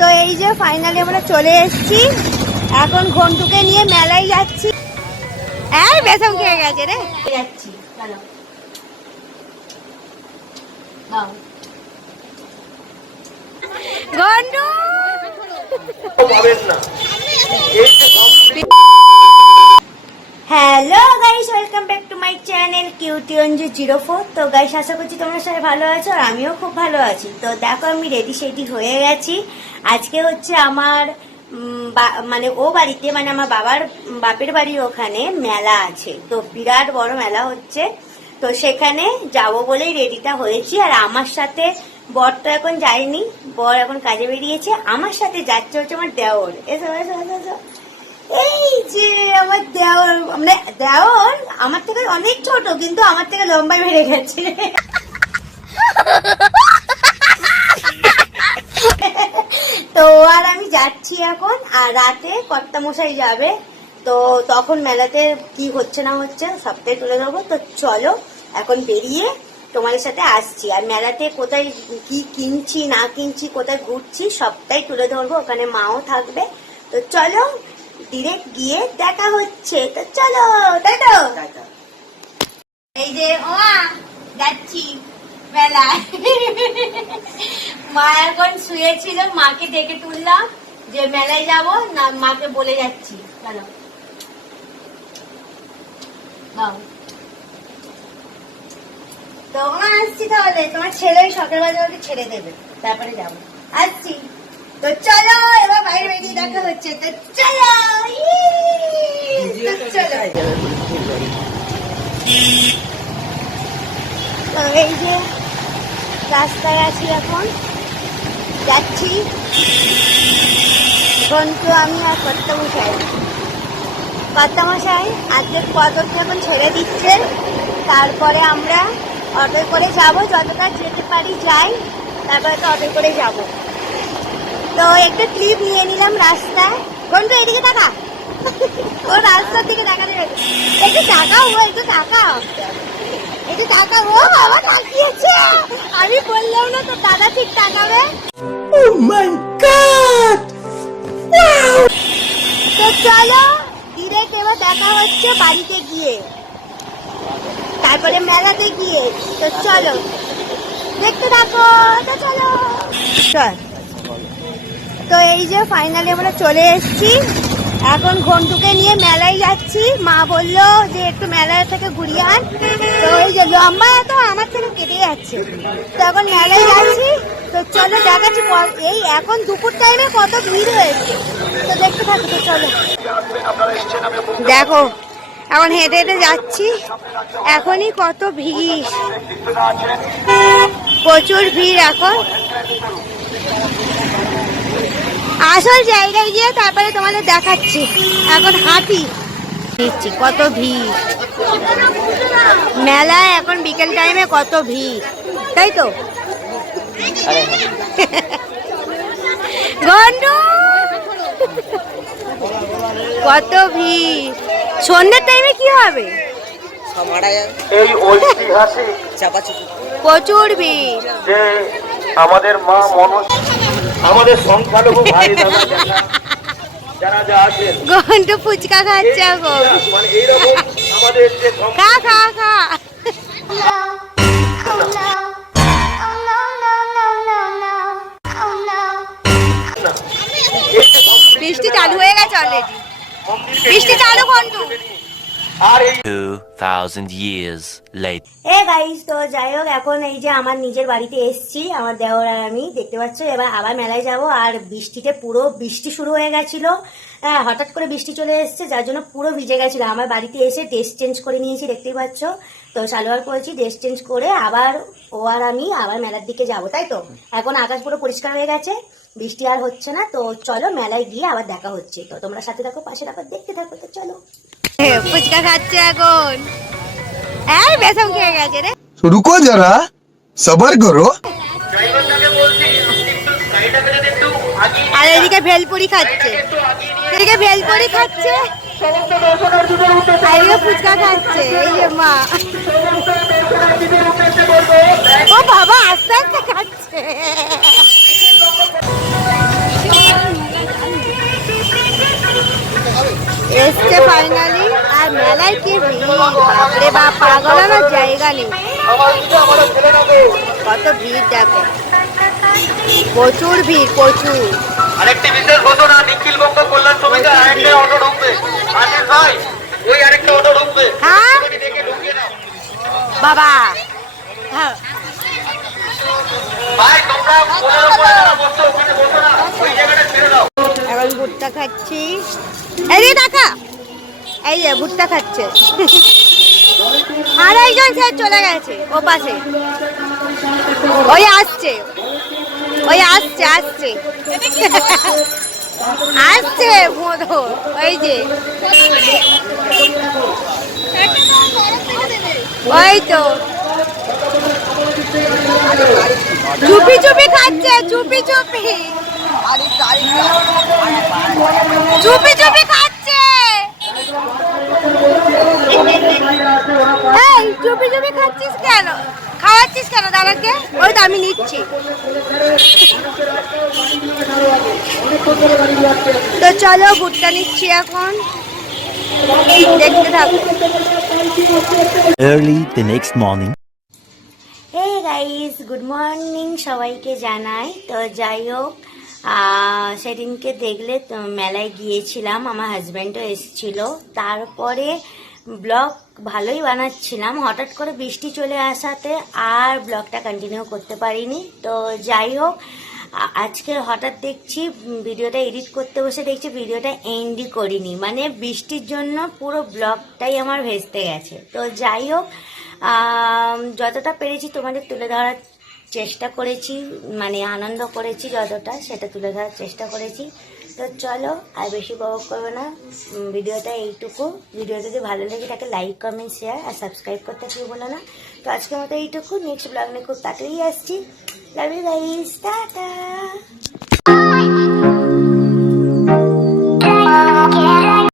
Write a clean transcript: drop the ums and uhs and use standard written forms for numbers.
তো এই যে ফাইনালি আমরা চলে এসেছি, এখন ঘন্টুকে নিয়ে মেলায় যাচ্ছি। এই বেসম খেয়ে গেছে রে, যাচ্ছি ঘন্টু। Hello guys, welcome back to my channel কিউটি04। তো গাইস, আশা করছি তোমরা সবাই ভালো আছো আর আমিও খুব ভালো আছি। তো দেখো, আমি রেডি সেডি হয়ে গেছি। আজকে হচ্ছে আমার মানে ও বাড়িতে, মানে আমার বাপের বাড়ির ওখানে মেলা আছে। তো বিরাট বড় মেলা হচ্ছে, তো সেখানে যাব বলেই রেডিটা হয়েছি। আর আমার সাথে বর তো এখন যায়নি, বর এখন কাজে বেরিয়েছে। আমার সাথে যাচ্ছে হচ্ছে আমার দেওর। এসো এসো এসো। এই যে আমার দেওর, মানে দেওর আমার থেকে অনেক ছোট, কিন্তু আমার থেকে লম্বাই বেড়ে গেছে। তো আর আমি যাচ্ছি এখন, আর রাতে কর্তামশাই যাবে। তো তখন মেলাতে কি হচ্ছে না হচ্ছে সবটাই তুলে দেবো। তো চলো এখন বেরিয়ে তোমাদের সাথে আসছি, আর মেলাতে কোথায় কি কিনছি না কিনছি, কোথায় ঘুরছি সবটাই তুলে ধরবো। ওখানে মাও থাকবে। তো চলো ডিরেক্ট গিয়ে দেখা হচ্ছে। তো চলো, তাই তো। এই যে যাচ্ছি মেলায়। মা এখন শুয়েছিল, মাকে ডেকে তুললাম যে মেলায় যাব না, মাকে বলে যাচ্ছি। চলো তো আসছি, তাহলে তোমার ছেলে সকালবেলা ছেড়ে দেবে, তারপরে যাবো। আসছি। তো চলো এবার বাইরে বেরিয়ে দেখা হচ্ছে। তো চলো তো এই যে রাস্তায় আছি, এখন যাচ্ছি। ঘন্টু, আমি আর কর্তামশাই আজকে কদরকে এখন ছেড়ে দিচ্ছে। তারপরে আমরা অটোয় করে যাব, যতটা যেতে পারি যাই, তারপরে তো অটোয় করে যাব। তো একটা ক্লিপ নিয়ে নিলাম রাস্তায়। ঘন্টু এদিকে টাকা, ও রাস্তার দিকে টাকা দেবে। একটু টাকাও, একটু টাকাও, একটু টাকা। ও বাবা তাকিয়েছে, আমি বললাম না তো দাদা ঠিক টাকাবে। Oh my God! তো চলো ডিরেক্ট এবার দেখা হচ্ছে বাড়িতে গিয়ে, তারপরে মেলাতে গিয়ে। তো চলো দেখতে থাকো। তো চলো। তো এই যে ফাইনালি আমরা চলে এসেছি, এখন ঘন্টুকে নিয়ে মেলায় যাচ্ছি। মা বললো যে একটু মেলা থেকে ঘুরিয়ে আন। তো এই যে লম্বা তো আমার থেকে কেটে যাচ্ছে, তো এখন মেলায় যাচ্ছি। তো চলো দেখাচ্ছি এই এখন দুপুর টাইমে কত ভিড় হয়েছে, তো দেখতে থাকো। তো চলো দেখো, এখন হেঁটে হেঁটে যাচ্ছি, এখনই কত ভিড়, প্রচুর ভিড়। এখন আসল জায়গায় গিয়ে তারপরে তোমাদের দেখাচ্ছি। এখন হাঁটি দিচ্ছি, কত ভিড় মেলায় এখন বিকেল টাইমে, কত ভিড়, তাই তো। ঘন্টু, কত ভিড়। সন্ধ্যের টাইমে কি হবে, এই ঐতিহাসিক প্রচুর ভিড়। যে আমাদের মা আমাদের সংখ্যালঘু ভাই যারা যা আছেন, ঘন্টু ফুচকা খাচ্ছে এখন, মানে এইরকম আমাদের যে খা খা খা। বৃষ্টি চালু হয়ে গেছে অলরেডি, বৃষ্টি চালু। Ghantu 2000 years later. গাইস, তো যাই হোক, এখন এই যে আমার নিজের বাড়িতে এসছি, আমার দেওর আর আমি, দেখতে পাচ্ছ। এবার আবার মেলায় যাব। আর বৃষ্টিতে পুরো বৃষ্টি শুরু হয়ে গেছিল, হঠাৎ করে বৃষ্টি চলে এসছে, যার জন্য পুরো ভিজে গেছিল। আমার বাড়িতে এসে ড্রেস চেঞ্জ করে নিয়েছি, দেখতেই পাচ্ছ। তো সালোয়ার পরেছি, ড্রেস চেঞ্জ করে আবার ও আর আমি আবার মেলার দিকে যাব, তাই তো। এখন আকাশ পুরো পরিষ্কার হয়ে গেছে, বৃষ্টি আর হচ্ছে না। তো চলো মেলায় গিয়ে আবার দেখা হচ্ছে। তো তোমরা সাথে থাকো, পাশে থাকো, দেখতে থাকো। তো চলো। ফুচকা খাচ্ছে এখন, এই বেসম খেয়ে গেছে রে। रुको जरा सबर करो। আর এদিকে ভেলপুরি খাচ্ছে, এদিকে ভেলপুরি খাচ্ছে, এদিকে ফুচকা খাচ্ছে। এই যে মা, ও বাবা আস্তে আস্তে খাচ্ছে। এসছে ফাইনালি। আর মেলায় কি ভিড়, বাপরে বাপ, পাগলানোর জায়গা নেই, কত ভিড় দেখো, প্রচুর ভিড়, প্রচুর। আরেকটি বিশেষ ঘোষণা, নিখিল বঙ্গ কল্যাণ সমিতি আরেকটা অটো ঢুকবে। আসেন ভাই, ওই আরেকটা অটো ঢুকবে। হ্যাঁ দেখে ঢুকিয়ে দাও। বাবা, হ্যাঁ ভাই তোমরা কোনের উপরে যারা বসছো ওখানে বসো না, ওই জায়গাটা ছেড়ে দাও। এখন ভুট্টা খাচ্ছি। এই রে টাকা, এই যে ভুট্টা খাচ্ছে। আর একজন স্যার চলে গেছে ও পাশে, ওই আসছে, ওই আসছে আসছে আসছে মধু, ওই যে ওই তো চুপি চুপি খাচ্ছে, চুপি চুপি চুপি চুপি খাচ্ছে। এই চুপি চুপি খাচ্ছিস কেন, খাওয়াচ্ছিস কেন দাদাকে? ওই তো আমি নিচ্ছি। তো চলো ভুট্টা নিচ্ছি এখন, দেখতে থাকো। Early the next morning. Hey guys, good morning সবাইকে জানাই। তো যাই হোক, সেদিনকে দেখলে তো মেলায় গিয়েছিলাম, আমার হাজব্যান্ডও এসেছিল। তারপরে ব্লগ ভালোই বানাচ্ছিলাম, হঠাৎ করে বৃষ্টি চলে আসাতে আর ব্লগটা কন্টিনিউ করতে পারিনি। তো যাই হোক, আজকে হঠাৎ দেখছি ভিডিওটা এডিট করতে বসে দেখছি ভিডিওটা এন্ডই করিনি, মানে বৃষ্টির জন্য পুরো ব্লগটাই আমার ভেস্তে গেছে। তো যাই হোক, যতটা পেরেছি তোমাদের তুলে ধরার চেষ্টা করেছি, মানে আনন্দ করেছি যতটা, সেটা তুলে ধরার চেষ্টা করেছি। তো চলো আর বেশি বক করবো না, ভিডিওটা এইটুকু। ভিডিও যদি ভালো লেগে থাকে লাইক কমেন্ট শেয়ার আর সাবস্ক্রাইব করতে কেউ বলো না। তো আজকের মতো এইটুকু, নেক্সট ব্লগ নিয়ে খুব তাড়াতাড়ি আসছি। Love you guys, tata.